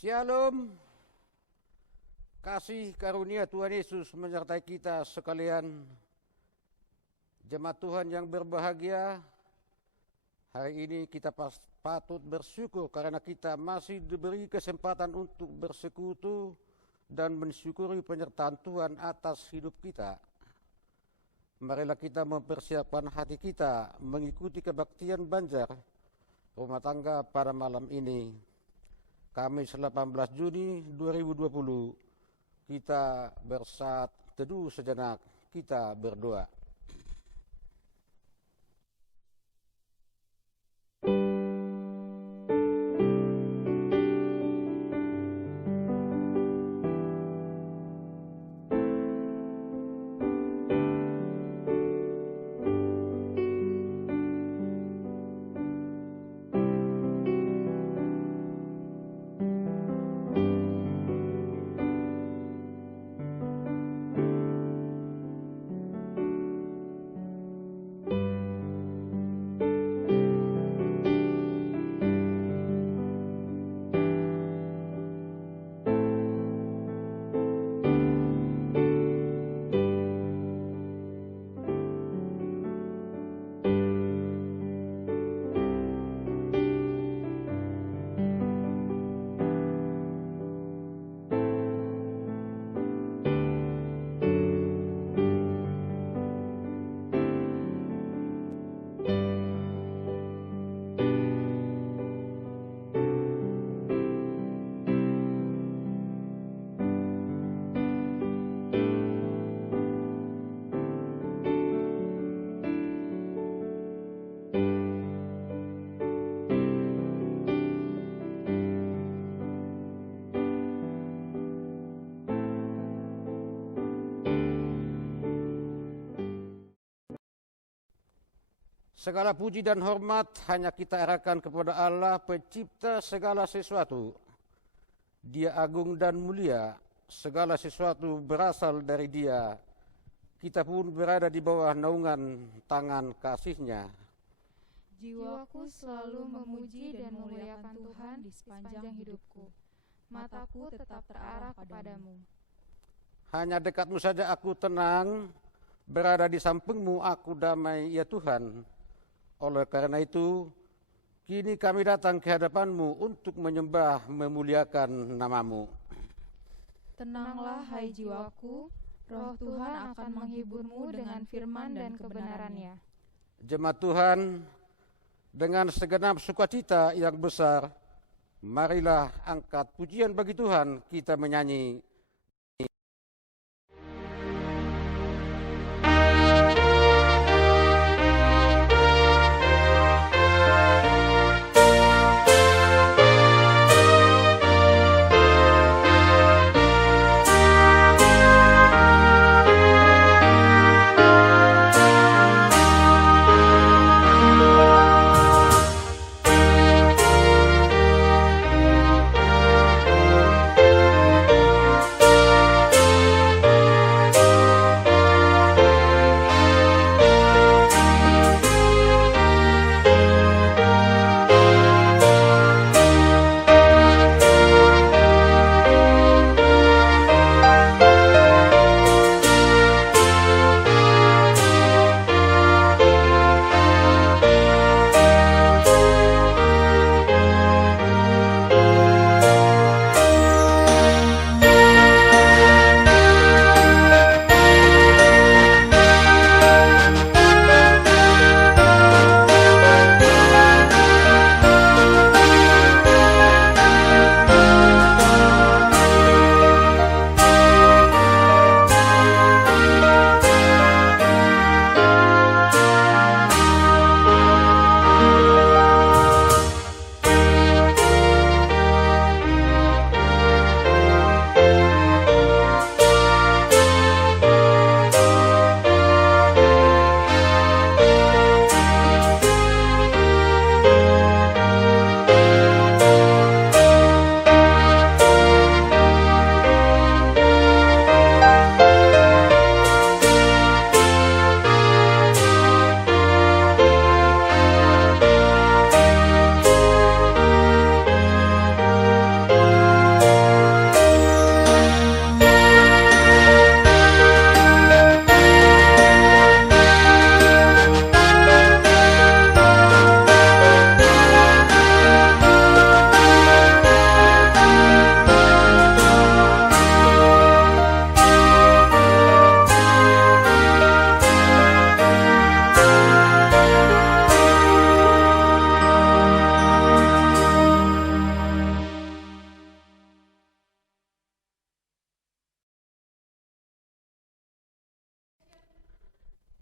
Shalom, kasih karunia Tuhan Yesus menyertai kita sekalian. Jemaat Tuhan yang berbahagia, hari ini kita patut bersyukur karena kita masih diberi kesempatan untuk bersekutu dan mensyukuri penyertaan Tuhan atas hidup kita. Marilah kita mempersiapkan hati kita mengikuti kebaktian Banjar Rumah Tangga pada malam ini. Kamis 18 Juni 2020, kita bersaat teduh sejenak, kita berdoa. Segala puji dan hormat hanya kita arahkan kepada Allah, pencipta segala sesuatu. Dia agung dan mulia, segala sesuatu berasal dari Dia. Kita pun berada di bawah naungan tangan kasih-Nya. Jiwaku selalu memuji dan memuliakan Tuhan di sepanjang hidupku. Mataku tetap terarah kepadamu. Hanya dekat-Mu saja aku tenang, berada di samping-Mu aku damai, ya Tuhan. Oleh karena itu, kini kami datang ke hadapan-Mu untuk menyembah, memuliakan nama-Mu. Tenanglah hai jiwaku, Roh Tuhan akan menghiburmu dengan firman dan kebenarannya. Jemaat Tuhan, dengan segenap sukacita yang besar, marilah angkat pujian bagi Tuhan, kita menyanyi.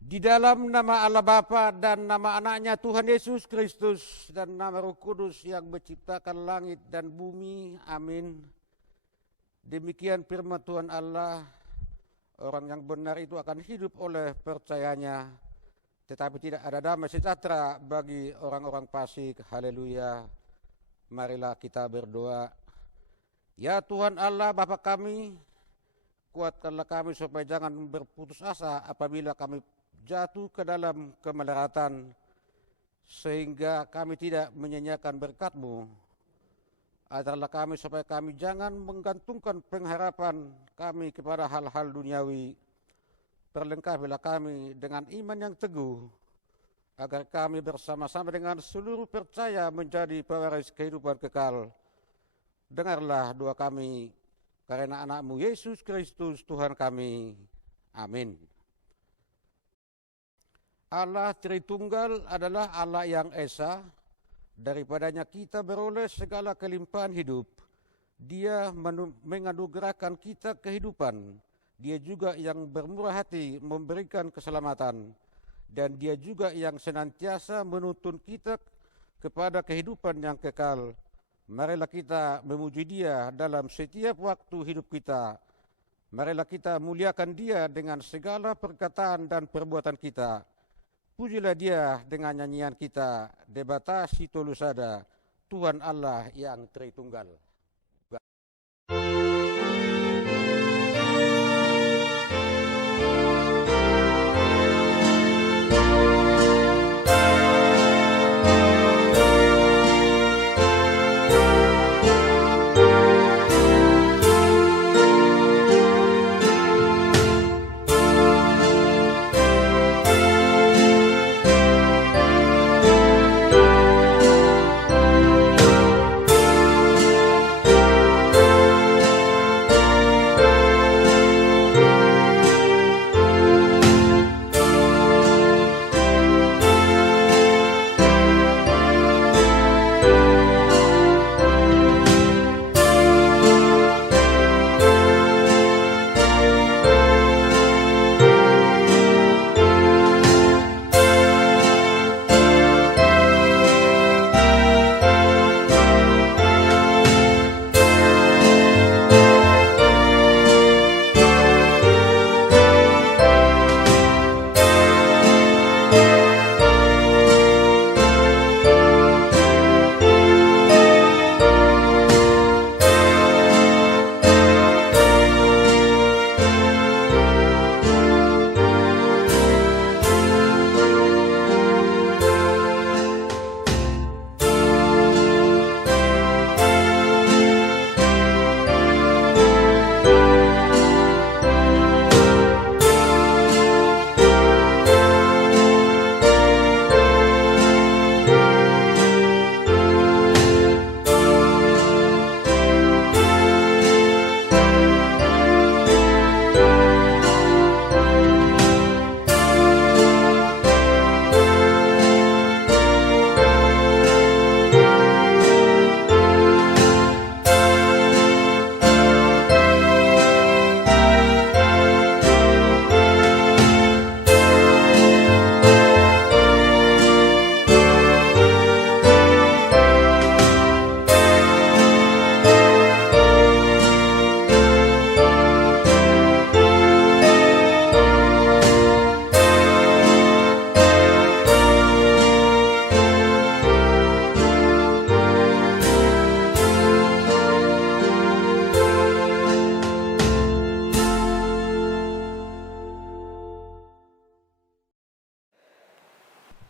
Di dalam nama Allah Bapa dan nama anaknya Tuhan Yesus Kristus dan nama Roh Kudus yang menciptakan langit dan bumi. Amin. Demikian firman Tuhan Allah, orang yang benar itu akan hidup oleh percayanya, tetapi tidak ada damai sejahtera bagi orang-orang fasik. Haleluya. Marilah kita berdoa. Ya Tuhan Allah Bapa kami, kuatkanlah kami supaya jangan berputus asa apabila kami jatuh ke dalam kemelaratan, sehingga kami tidak menyanyiakan berkat-Mu. Ajarlah kami supaya kami jangan menggantungkan pengharapan kami kepada hal-hal duniawi. Perlengkapilah kami dengan iman yang teguh, agar kami bersama-sama dengan seluruh percaya menjadi pewaris kehidupan kekal. Dengarlah doa kami, karena anak-Mu Yesus Kristus Tuhan kami. Amin. Allah Tritunggal adalah Allah yang esa. Daripadanya kita beroleh segala kelimpahan hidup. Dia menganugerahkan kita kehidupan. Dia juga yang bermurah hati memberikan keselamatan. Dan dia juga yang senantiasa menuntun kita kepada kehidupan yang kekal. Marilah kita memuji Dia dalam setiap waktu hidup kita. Marilah kita muliakan Dia dengan segala perkataan dan perbuatan kita. Pujilah Dia dengan nyanyian kita, debatasi tulusada, Tuhan Allah yang Tritunggal.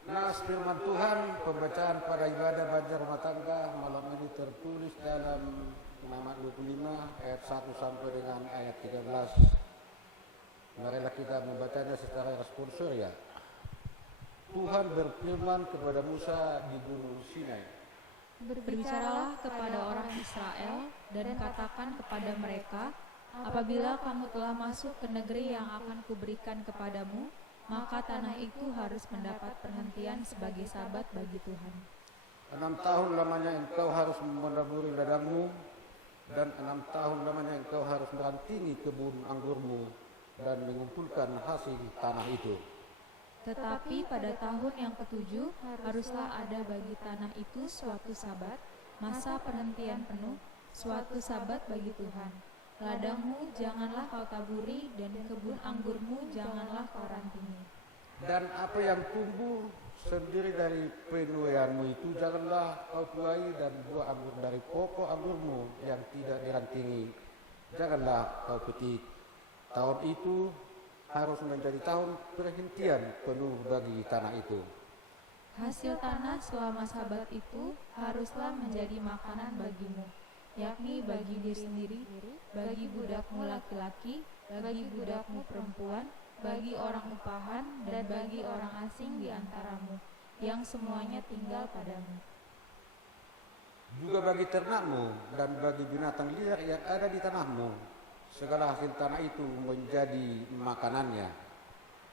Nas firman Tuhan, pembacaan pada ibadah belajar rumah tangga malam ini tertulis dalam Kemahiman 25 ayat 1 sampai dengan ayat 13. Marilah kita membacanya secara responsorial. Tuhan berfirman kepada Musa di Gunung Sinai. Berbicaralah kepada orang Israel dan katakan kepada mereka, apabila kamu telah masuk ke negeri yang akan kuberikan kepadamu, maka tanah itu harus mendapat perhentian sebagai sabat bagi Tuhan. 6 tahun lamanya engkau harus menaburi ladangmu, dan 6 tahun lamanya engkau harus merantingi kebun anggurmu dan mengumpulkan hasil tanah itu. Tetapi pada tahun yang ketujuh haruslah ada bagi tanah itu suatu sabat, masa penhentian penuh, suatu sabat bagi Tuhan. Ladangmu janganlah kau taburi, dan kebun anggurmu janganlah kau rantingi. Dan apa yang tumbuh sendiri dari penuaianmu itu janganlah kau tuai, dan buah anggur dari pokok anggurmu yang tidak dirantingi janganlah kau petik. Tahun itu harus menjadi tahun perhentian penuh bagi tanah itu. Hasil tanah selama sabat itu haruslah menjadi makanan bagimu, yakni bagi diri sendiri, bagi budakmu laki-laki, bagi budakmu perempuan, bagi orang upahan, dan bagi orang asing di antaramu, yang semuanya tinggal padamu. Juga bagi ternakmu dan bagi binatang liar yang ada di tanahmu, segala hasil tanah itu menjadi makanannya.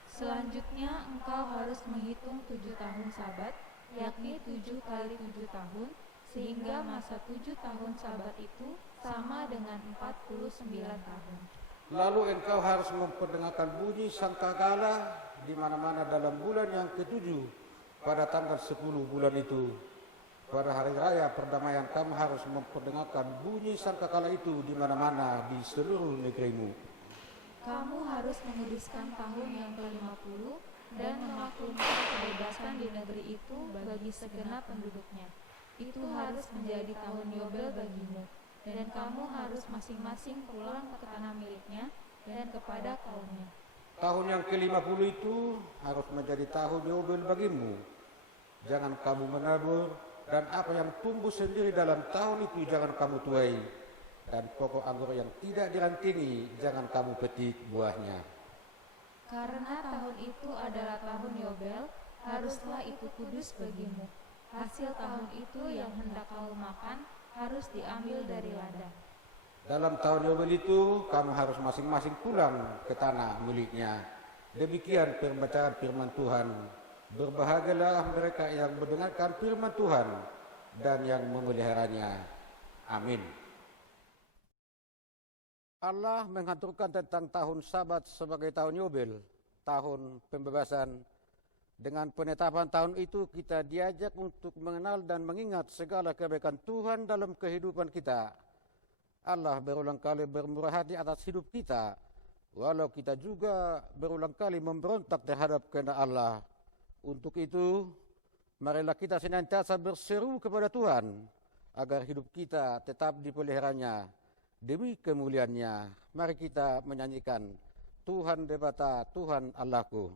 Selanjutnya engkau harus menghitung 7 tahun sabat, yakni 7 kali 7 tahun, sehingga masa 7 tahun sabat itu sama dengan 49 tahun. Lalu engkau harus memperdengarkan bunyi sangkakala di mana-mana dalam bulan yang ketujuh pada tanggal 10 bulan itu. Pada hari raya perdamaian kamu harus memperdengarkan bunyi sangkakala itu di mana-mana di seluruh negerimu. Kamu harus menguduskan tahun yang ke-50 dan memaklumkan kebebasan di negeri itu bagi segenap penduduknya. Itu harus menjadi tahun Yobel bagimu, dan kamu harus masing-masing pulang ke tanah miliknya dan kepada kaumnya. Tahun yang ke-50 itu harus menjadi tahun Yobel bagimu. Jangan kamu menabur, dan apa yang tumbuh sendiri dalam tahun itu jangan kamu tuai, dan pokok anggur yang tidak dirantingi jangan kamu petik buahnya. Karena tahun itu adalah tahun Yobel, haruslah itu kudus bagimu. Hasil tahun itu yang hendak kamu makan harus diambil dari ladang. Dalam tahun Yobel itu kamu harus masing-masing pulang ke tanah miliknya. Demikian pembacaan firman Tuhan. Berbahagialah mereka yang mendengarkan firman Tuhan dan yang memeliharanya. Amin. Allah mengaturkan tentang tahun Sabat sebagai tahun Yobel, tahun pembebasan. Dengan penetapan tahun itu kita diajak untuk mengenal dan mengingat segala kebaikan Tuhan dalam kehidupan kita. Allah berulang kali bermurah hati atas hidup kita, walau kita juga berulang kali memberontak terhadap kehendak Allah. Untuk itu, marilah kita senantiasa berseru kepada Tuhan agar hidup kita tetap dipeliharanya demi kemuliaan-Nya. Mari kita menyanyikan Tuhan Debata, Tuhan Allahku.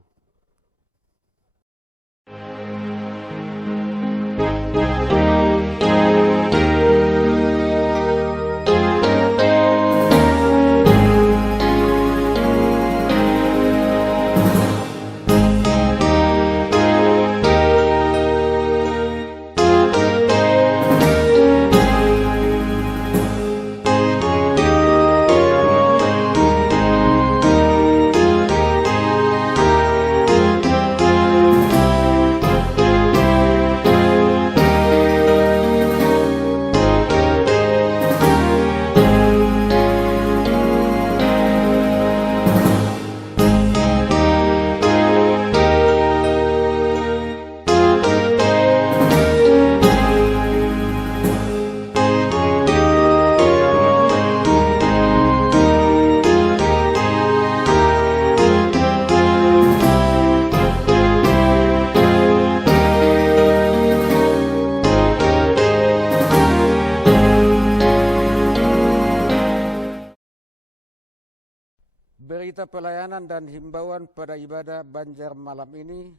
Berita pelayanan dan himbauan pada ibadah Banjar malam ini,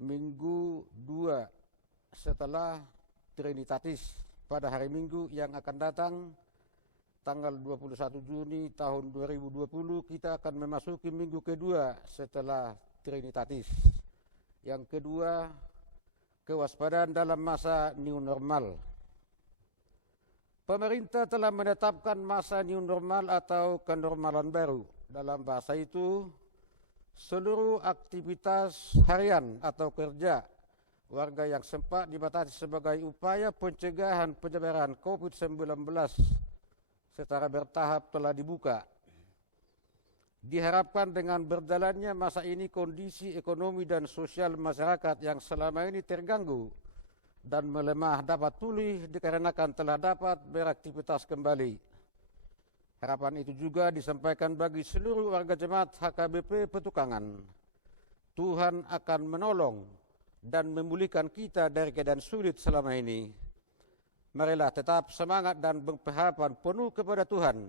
Minggu 2 setelah Trinitatis. Pada hari Minggu yang akan datang, tanggal 21 Juni tahun 2020, kita akan memasuki minggu kedua setelah Trinitatis. Yang kedua, kewaspadaan dalam masa new normal. Pemerintah telah menetapkan masa new normal atau kenormalan baru. Dalam bahasa itu, seluruh aktivitas harian atau kerja warga yang sempat dibatasi sebagai upaya pencegahan penyebaran COVID-19 secara bertahap telah dibuka. Diharapkan dengan berjalannya masa ini kondisi ekonomi dan sosial masyarakat yang selama ini terganggu dan melemah dapat pulih dikarenakan telah dapat beraktivitas kembali. Harapan itu juga disampaikan bagi seluruh warga jemaat HKBP Petukangan. Tuhan akan menolong dan memulihkan kita dari keadaan sulit selama ini. Marilah tetap semangat dan berpengharapan penuh kepada Tuhan.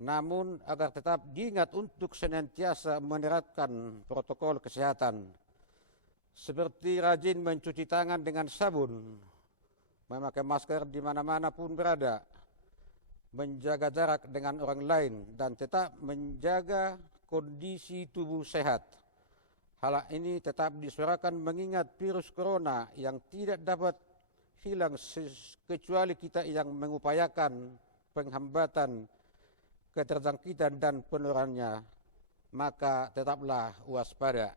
Namun agar tetap diingat untuk senantiasa menerapkan protokol kesehatan. Seperti rajin mencuci tangan dengan sabun, memakai masker di mana-mana pun berada, menjaga jarak dengan orang lain, dan tetap menjaga kondisi tubuh sehat. Hal ini tetap disuarakan mengingat virus corona yang tidak dapat hilang kecuali kita yang mengupayakan penghambatan keterjangkitan dan penularannya, maka tetaplah waspada.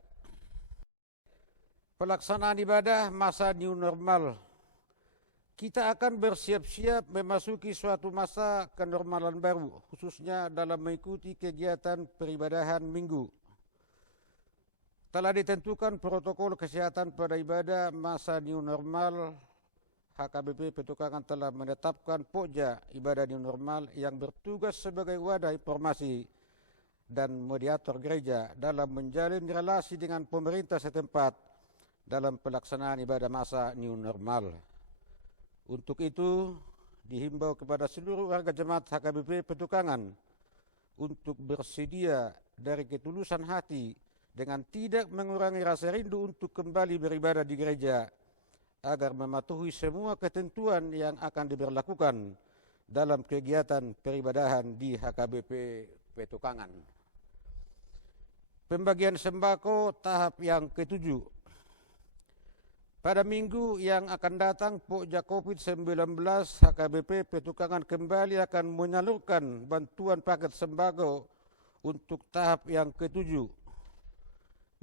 Pelaksanaan ibadah masa new normal. Kita akan bersiap-siap memasuki suatu masa kenormalan baru, khususnya dalam mengikuti kegiatan peribadahan minggu. Telah ditentukan protokol kesehatan pada ibadah masa new normal. HKBP Petukangan telah menetapkan Pokja Ibadah New Normal yang bertugas sebagai wadah informasi dan mediator gereja dalam menjalin relasi dengan pemerintah setempat dalam pelaksanaan ibadah masa New Normal. Untuk itu, dihimbau kepada seluruh warga jemaat HKBP Petukangan untuk bersedia dari ketulusan hati dengan tidak mengurangi rasa rindu untuk kembali beribadah di gereja, agar mematuhi semua ketentuan yang akan diberlakukan dalam kegiatan peribadahan di HKBP Petukangan. Pembagian sembako tahap yang ke-7. Pada minggu yang akan datang, Pokja COVID-19 HKBP Petukangan kembali akan menyalurkan bantuan paket sembako untuk tahap yang ke-7.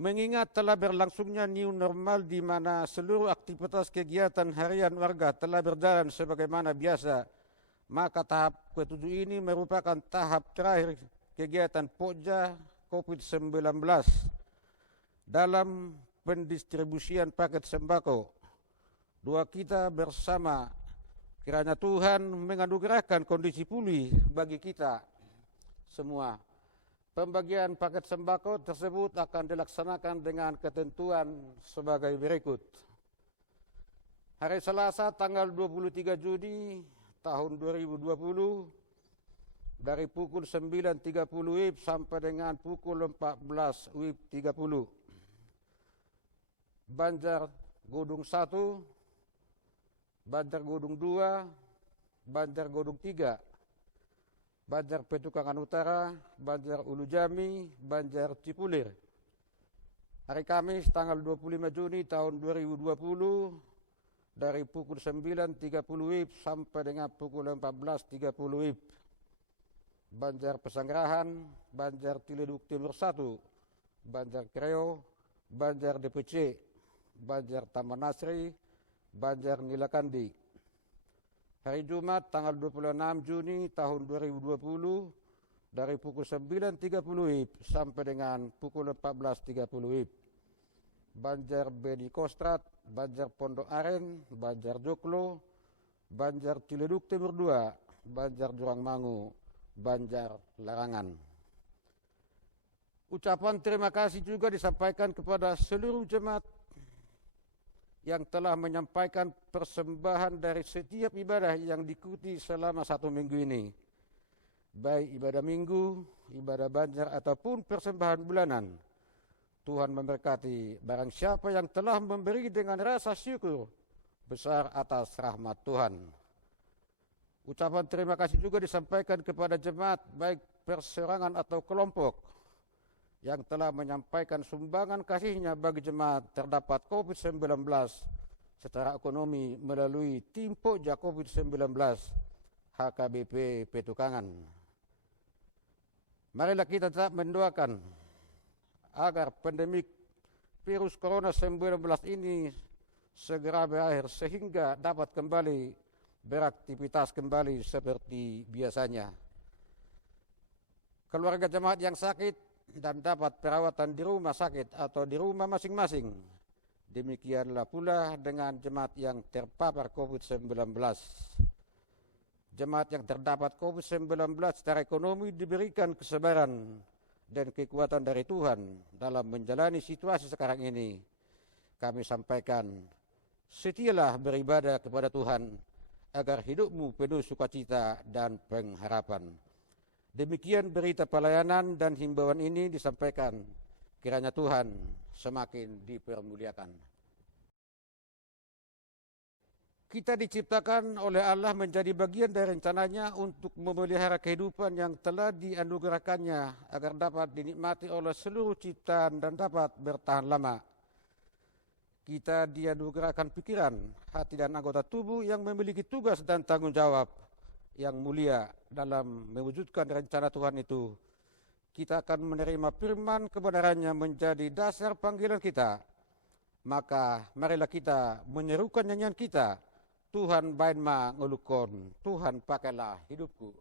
Mengingat telah berlangsungnya new normal di mana seluruh aktivitas kegiatan harian warga telah berjalan sebagaimana biasa, maka tahap ke-7 ini merupakan tahap terakhir kegiatan Pokja COVID-19 dalam pendistribusian paket sembako. Doa kita bersama kiranya Tuhan menganugerahkan kondisi pulih bagi kita semua. Pembagian paket sembako tersebut akan dilaksanakan dengan ketentuan sebagai berikut. Hari Selasa tanggal 23 Juni tahun 2020 dari pukul 9.30 WIB sampai dengan pukul 14 WIB 30. Banjar Godung 1, Banjar Godung 2, Banjar Godung 3, Banjar Petukangan Utara, Banjar Ulu Jami, Banjar Cipulir. Hari Kamis tanggal 25 Juni tahun 2020 dari pukul 9.30 WIB sampai dengan pukul 14.30 WIB. Banjar Pesanggerahan, Banjar Ciledug Timur 1, Banjar Kreo, Banjar DPC, Banjar Taman Nasri, Banjar Nilakandi. Hari Jumat tanggal 26 Juni tahun 2020 dari pukul 9.30 WIB sampai dengan pukul 14.30 WIB. Banjar Beni Kostrat, Banjar Pondok Aren, Banjar Joklo, Banjar Ciledug Timur 2, Banjar Jurangmangu, Banjar Larangan. Ucapan terima kasih juga disampaikan kepada seluruh jemaat yang telah menyampaikan persembahan dari setiap ibadah yang diikuti selama 1 minggu ini, baik ibadah minggu, ibadah Banjar ataupun persembahan bulanan. Tuhan memberkati barang siapa yang telah memberi dengan rasa syukur besar atas rahmat Tuhan. Ucapan terima kasih juga disampaikan kepada jemaat baik perseorangan atau kelompok yang telah menyampaikan sumbangan kasihnya bagi jemaat terdapat COVID-19 secara ekonomi melalui tim Pokja COVID-19 HKBP Petukangan. Marilah kita tetap mendoakan agar pandemik virus corona 19 ini segera berakhir sehingga dapat kembali beraktivitas kembali seperti biasanya. keluarga jemaat yang sakit dan dapat perawatan di rumah sakit atau di rumah masing-masing. Demikianlah pula dengan jemaat yang terpapar COVID-19. Jemaat yang terdapat COVID-19 secara ekonomi diberikan kesabaran dan kekuatan dari Tuhan dalam menjalani situasi sekarang ini. Kami sampaikan, setialah beribadah kepada Tuhan agar hidupmu penuh sukacita dan pengharapan. Demikian berita pelayanan dan himbauan ini disampaikan. Kiranya Tuhan semakin dipermuliakan. Kita diciptakan oleh Allah menjadi bagian dari rencananya untuk memelihara kehidupan yang telah dianugerahkannya agar dapat dinikmati oleh seluruh ciptaan dan dapat bertahan lama. Kita dianugerahkan pikiran, hati dan anggota tubuh yang memiliki tugas dan tanggung jawab yang mulia dalam mewujudkan rencana Tuhan itu. Kita akan menerima firman kebenarannya menjadi dasar panggilan kita. Maka marilah kita menyerukan nyanyian kita, Tuhan bain ma ngelukon, Tuhan pakailah hidupku.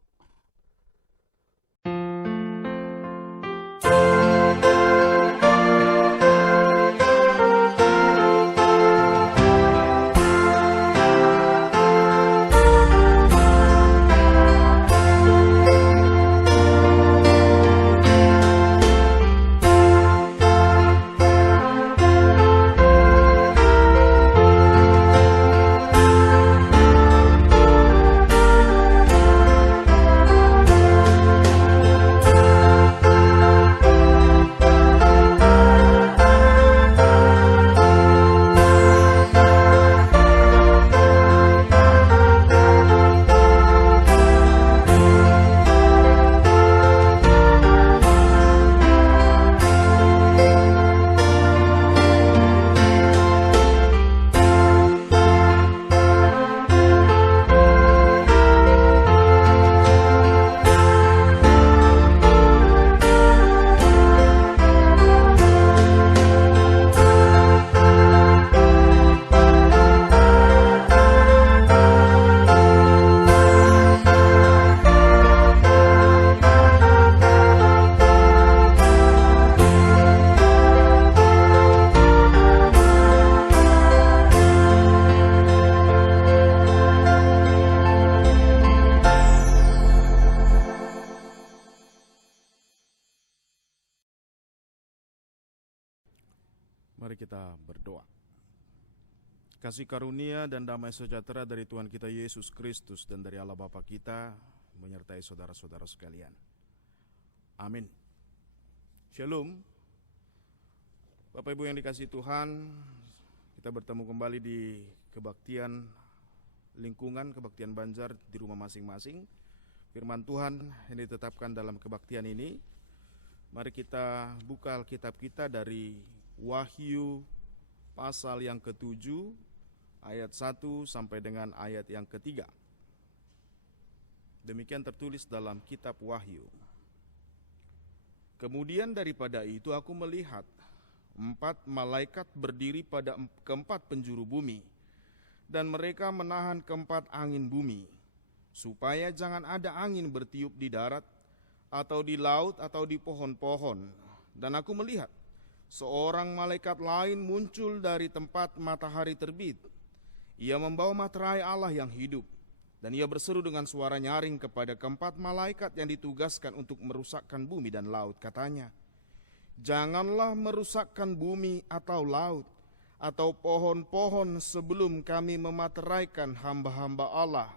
Mari kita berdoa. Kasih karunia dan damai sejahtera dari Tuhan kita Yesus Kristus dan dari Allah Bapa kita menyertai saudara-saudara sekalian. Amin. Shalom. Bapak Ibu yang dikasihi Tuhan, kita bertemu kembali di kebaktian lingkungan, kebaktian Banjar di rumah masing-masing. Firman Tuhan yang ditetapkan dalam kebaktian ini, mari kita buka Alkitab kita dari Wahyu pasal yang ke-7 ayat 1 sampai dengan ayat yang ke-3. Demikian tertulis dalam kitab Wahyu. Kemudian daripada itu aku melihat 4 malaikat berdiri pada keempat penjuru bumi, dan mereka menahan keempat angin bumi, supaya jangan ada angin bertiup di darat, atau di laut, atau di pohon-pohon. Dan aku melihat seorang malaikat lain muncul dari tempat matahari terbit. Ia membawa materai Allah yang hidup, dan ia berseru dengan suara nyaring kepada keempat malaikat yang ditugaskan untuk merusakkan bumi dan laut. Katanya, janganlah merusakkan bumi atau laut atau pohon-pohon sebelum kami memateraikan hamba-hamba Allah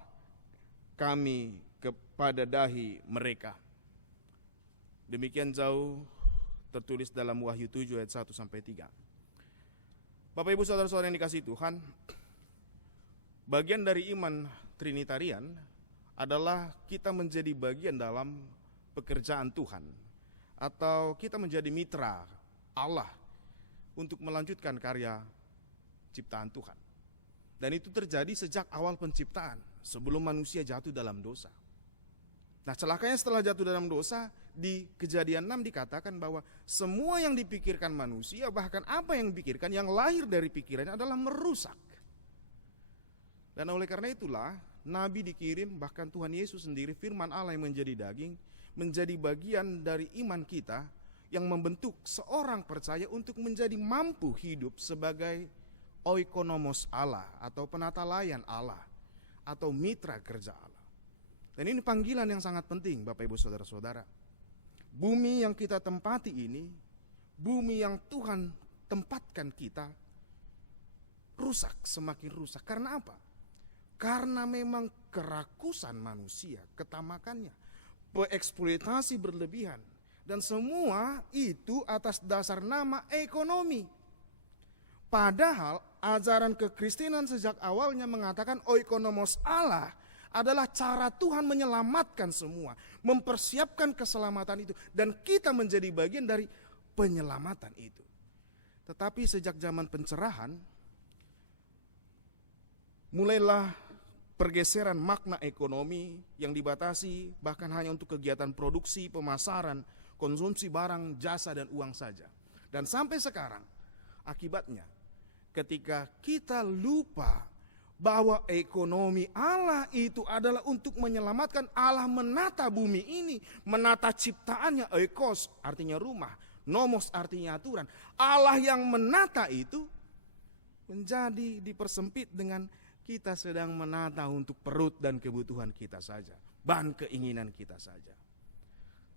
kami kepada dahi mereka. Demikian jauh tertulis dalam Wahyu 7 ayat 1 sampai 3. Bapak Ibu saudara-saudara yang dikasihi Tuhan, bagian dari iman Trinitarian adalah kita menjadi bagian dalam pekerjaan Tuhan, atau kita menjadi mitra Allah untuk melanjutkan karya ciptaan Tuhan. Dan itu terjadi sejak awal penciptaan, sebelum manusia jatuh dalam dosa. Nah, celakanya setelah jatuh dalam dosa, di Kejadian 6 dikatakan bahwa semua yang dipikirkan manusia, bahkan apa yang dipikirkan, yang lahir dari pikirannya adalah merusak. Dan oleh karena itulah Nabi dikirim, bahkan Tuhan Yesus sendiri, firman Allah yang menjadi daging, menjadi bagian dari iman kita yang membentuk seorang percaya untuk menjadi mampu hidup sebagai oikonomos Allah atau penata layan Allah atau mitra kerja Allah. Dan ini panggilan yang sangat penting Bapak Ibu Saudara-saudara. Bumi yang kita tempati ini, bumi yang Tuhan tempatkan kita, rusak, semakin rusak. Karena apa? Karena memang kerakusan manusia, ketamakannya, eksploitasi berlebihan, dan semua itu atas dasar nama ekonomi. Padahal ajaran kekristenan sejak awalnya mengatakan oikonomos Allah adalah cara Tuhan menyelamatkan semua, mempersiapkan keselamatan itu, dan kita menjadi bagian dari penyelamatan itu. Tetapi sejak zaman pencerahan, mulailah pergeseran makna ekonomi yang dibatasi bahkan hanya untuk kegiatan produksi, pemasaran, konsumsi barang, jasa, dan uang saja. Dan sampai sekarang, akibatnya ketika kita lupa bahwa ekonomi Allah itu adalah untuk menyelamatkan, Allah menata bumi ini, menata ciptaannya, oikos artinya rumah, nomos artinya aturan. Allah yang menata itu menjadi dipersempit dengan kita sedang menata untuk perut dan kebutuhan kita saja, bahan keinginan kita saja.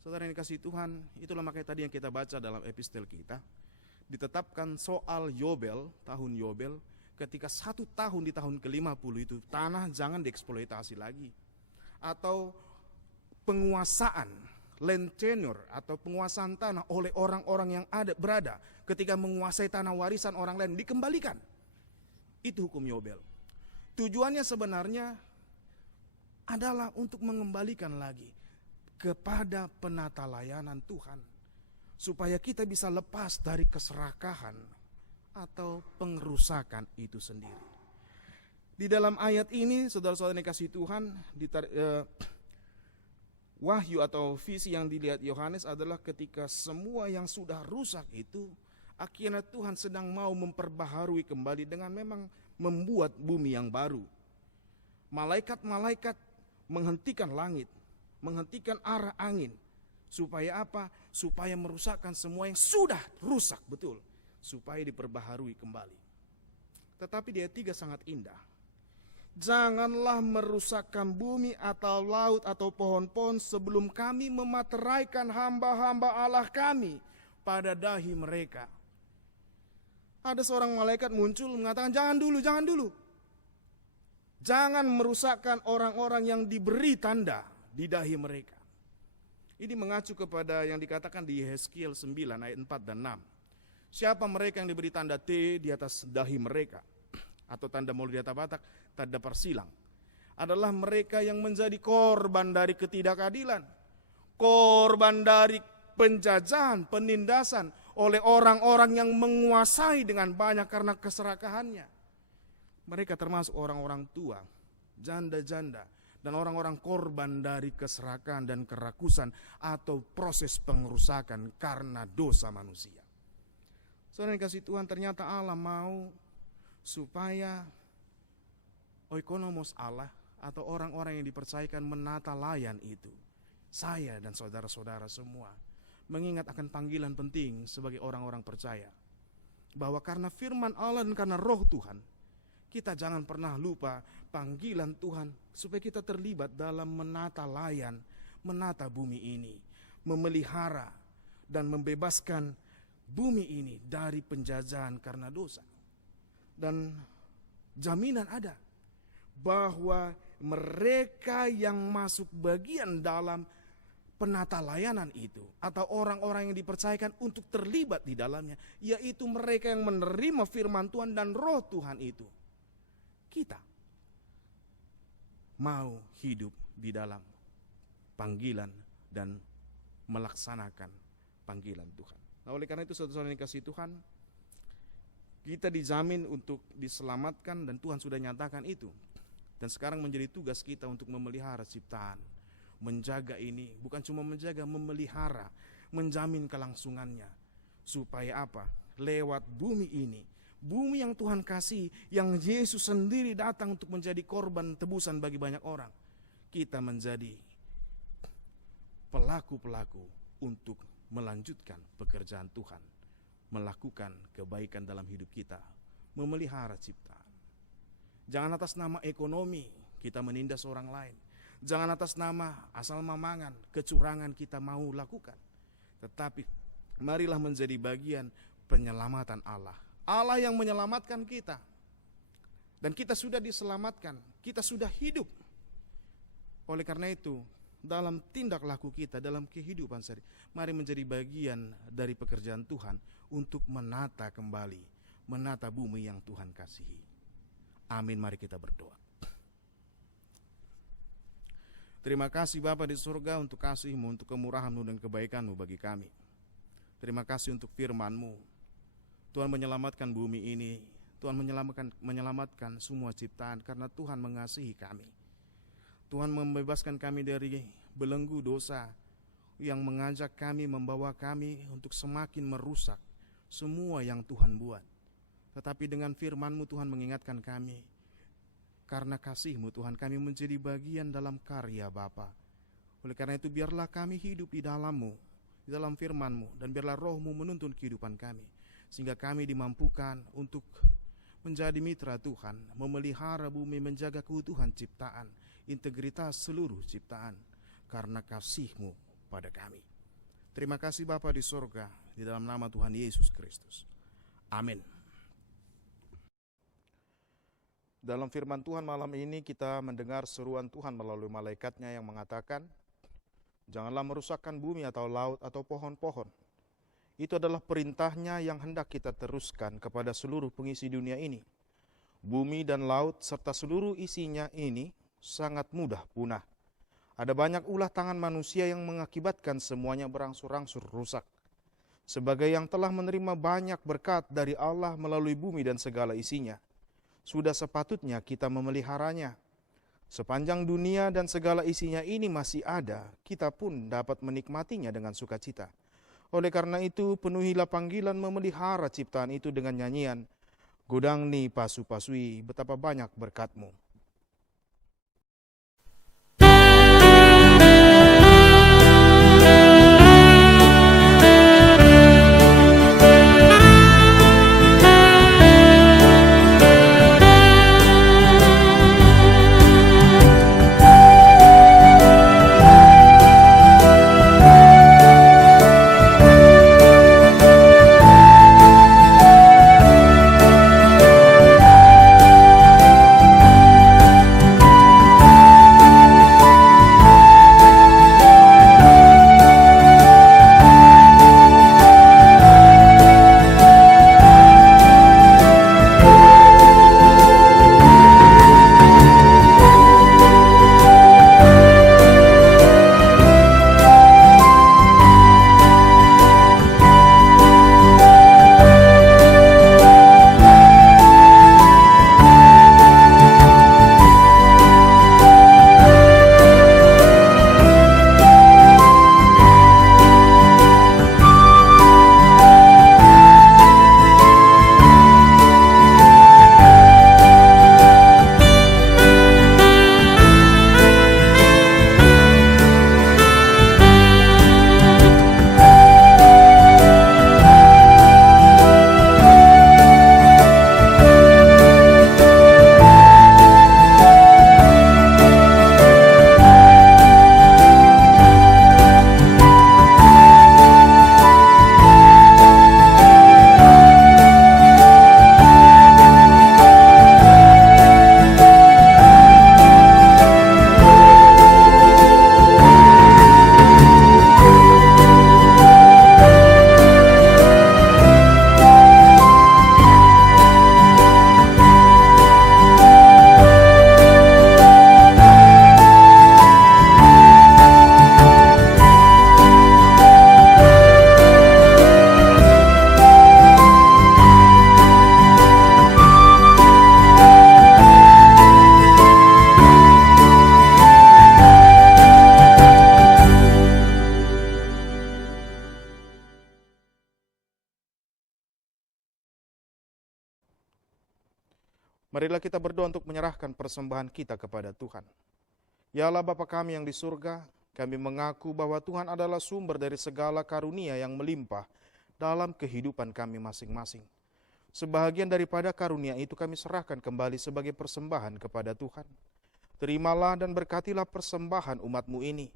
Saudara yang dikasihi Tuhan, itulah makanya tadi yang kita baca dalam epistel kita, ditetapkan soal Yobel, tahun Yobel, ketika 1 tahun di tahun ke-50 itu tanah jangan dieksploitasi lagi. Atau penguasaan, land tenure atau penguasaan tanah oleh orang-orang yang berada ketika menguasai tanah warisan orang lain dikembalikan. Itu hukum Yobel. Tujuannya sebenarnya adalah untuk mengembalikan lagi kepada penata layanan Tuhan, supaya kita bisa lepas dari keserakahan atau pengerusakan itu sendiri. Di dalam ayat ini, saudara-saudara yang dikasihi Tuhan, wahyu atau visi yang dilihat Yohanes adalah ketika semua yang sudah rusak itu, akhirnya Tuhan sedang mau memperbaharui kembali dengan memang membuat bumi yang baru. Malaikat-malaikat menghentikan langit, menghentikan arah angin. Supaya apa? Supaya merusakkan semua yang sudah rusak betul, supaya diperbaharui kembali. Tetapi di ayat 3 sangat indah. Janganlah merusakkan bumi atau laut atau pohon-pohon sebelum kami memateraikan hamba-hamba Allah kami pada dahi mereka. Ada seorang malaikat muncul mengatakan, jangan dulu. Jangan merusakkan orang-orang yang diberi tanda di dahi mereka. Ini mengacu kepada yang dikatakan di Yehezkiel 9 ayat 4 dan 6. Siapa mereka yang diberi tanda T di atas dahi mereka, atau tanda Maulidata Batak, tanda persilang, adalah mereka yang menjadi korban dari ketidakadilan, korban dari penjajahan, penindasan oleh orang-orang yang menguasai dengan banyak karena keserakahannya. Mereka termasuk orang-orang tua, janda-janda, dan orang-orang korban dari keserakahan dan kerakusan atau proses pengerusakan karena dosa manusia. Saudara yang kasih Tuhan, ternyata Allah mau supaya oikonomos Allah atau orang-orang yang dipercayakan menata layan itu, saya dan saudara-saudara semua, mengingat akan panggilan penting sebagai orang-orang percaya, bahwa karena firman Allah dan karena roh Tuhan, kita jangan pernah lupa panggilan Tuhan supaya kita terlibat dalam menata layan, menata bumi ini, memelihara dan membebaskan bumi ini dari penjajahan karena dosa. Dan jaminan ada bahwa mereka yang masuk bagian dalam penata layanan itu atau orang-orang yang dipercayakan untuk terlibat di dalamnya, yaitu mereka yang menerima firman Tuhan dan roh Tuhan itu. Kita mau hidup di dalam panggilan dan melaksanakan panggilan Tuhan. Nah, oleh karena itu saudara-saudara yang dikasihi Tuhan, kita dijamin untuk diselamatkan dan Tuhan sudah nyatakan itu. Dan sekarang menjadi tugas kita untuk memelihara ciptaan, menjaga ini, bukan cuma menjaga, memelihara, menjamin kelangsungannya. Supaya apa? Lewat bumi ini, bumi yang Tuhan kasih, yang Yesus sendiri datang untuk menjadi korban tebusan bagi banyak orang, kita menjadi pelaku-pelaku untuk melanjutkan pekerjaan Tuhan, melakukan kebaikan dalam hidup kita, memelihara ciptaan. Jangan atas nama ekonomi kita menindas orang lain. Jangan atas nama asal mamangan, kecurangan kita mau lakukan. Tetapi marilah menjadi bagian penyelamatan Allah. Allah yang menyelamatkan kita. Dan kita sudah diselamatkan, kita sudah hidup. Oleh karena itu, dalam tindak laku kita, dalam kehidupan sehari, mari menjadi bagian dari pekerjaan Tuhan untuk menata kembali, menata bumi yang Tuhan kasihi. Amin, mari kita berdoa. Terima kasih Bapa di surga untuk kasih-Mu, untuk kemurahan-Mu dan kebaikan-Mu bagi kami. Terima kasih untuk firman-Mu. Tuhan menyelamatkan bumi ini, Tuhan menyelamatkan semua ciptaan karena Tuhan mengasihi kami. Tuhan membebaskan kami dari belenggu dosa yang mengajak kami, membawa kami untuk semakin merusak semua yang Tuhan buat. Tetapi dengan firman-Mu Tuhan mengingatkan kami, karena kasih-Mu Tuhan kami menjadi bagian dalam karya Bapa. Oleh karena itu biarlah kami hidup di dalam-Mu, di dalam firman-Mu, dan biarlah Roh-Mu menuntun kehidupan kami, sehingga kami dimampukan untuk menjadi mitra Tuhan, memelihara bumi, menjaga keutuhan ciptaan, integritas seluruh ciptaan, karena kasih-Mu pada kami. Terima kasih Bapa di surga, di dalam nama Tuhan Yesus Kristus. Amin. Dalam firman Tuhan malam ini kita mendengar seruan Tuhan melalui malaikatnya yang mengatakan, janganlah merusakkan bumi atau laut atau pohon-pohon. Itu adalah perintahnya yang hendak kita teruskan kepada seluruh pengisi dunia ini. Bumi dan laut serta seluruh isinya ini sangat mudah punah. Ada banyak ulah tangan manusia yang mengakibatkan semuanya berangsur-angsur rusak. Sebagai yang telah menerima banyak berkat dari Allah melalui bumi dan segala isinya, sudah sepatutnya kita memeliharanya. Sepanjang dunia dan segala isinya ini masih ada, kita pun dapat menikmatinya dengan sukacita. Oleh karena itu, penuhilah panggilan memelihara ciptaan itu dengan nyanyian, Godangni pasu-pasui, betapa banyak berkat-Mu. Marilah kita berdoa untuk menyerahkan persembahan kita kepada Tuhan. Ya Allah Bapa kami yang di surga, Kami mengaku bahwa Tuhan adalah sumber dari segala karunia yang melimpah dalam kehidupan kami masing-masing. Sebahagian daripada karunia itu kami serahkan kembali sebagai persembahan kepada Tuhan. Terimalah dan berkatilah persembahan umat-Mu ini,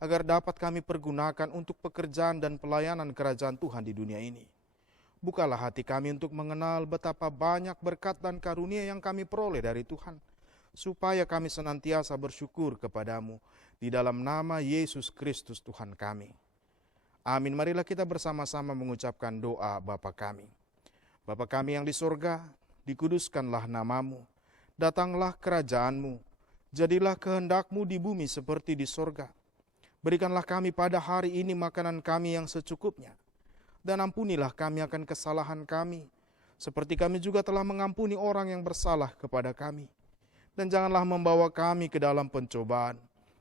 agar dapat kami pergunakan untuk pekerjaan dan pelayanan kerajaan Tuhan di dunia ini. Bukalah hati kami untuk mengenal betapa banyak berkat dan karunia yang kami peroleh dari Tuhan, supaya kami senantiasa bersyukur kepadamu di dalam nama Yesus Kristus Tuhan kami. Amin. Marilah kita bersama-sama mengucapkan doa Bapa kami. Bapa kami yang di sorga, dikuduskanlah namamu, datanglah kerajaanmu, jadilah kehendak-Mu di bumi seperti di sorga. Berikanlah kami pada hari ini makanan kami yang secukupnya, dan ampunilah kami akan kesalahan kami, seperti kami juga telah mengampuni orang yang bersalah kepada kami. Dan janganlah membawa kami ke dalam pencobaan,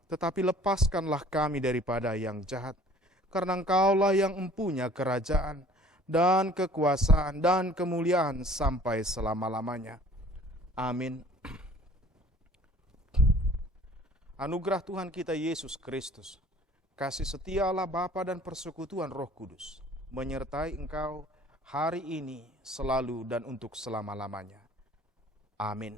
tetapi lepaskanlah kami daripada yang jahat. Karena Engkaulah yang empunya kerajaan dan kekuasaan dan kemuliaan sampai selama-lamanya. Amin. Anugerah Tuhan kita Yesus Kristus, kasih setia Allah Bapa dan persekutuan Roh Kudus menyertai engkau hari ini, selalu, dan untuk selama-lamanya. Amin.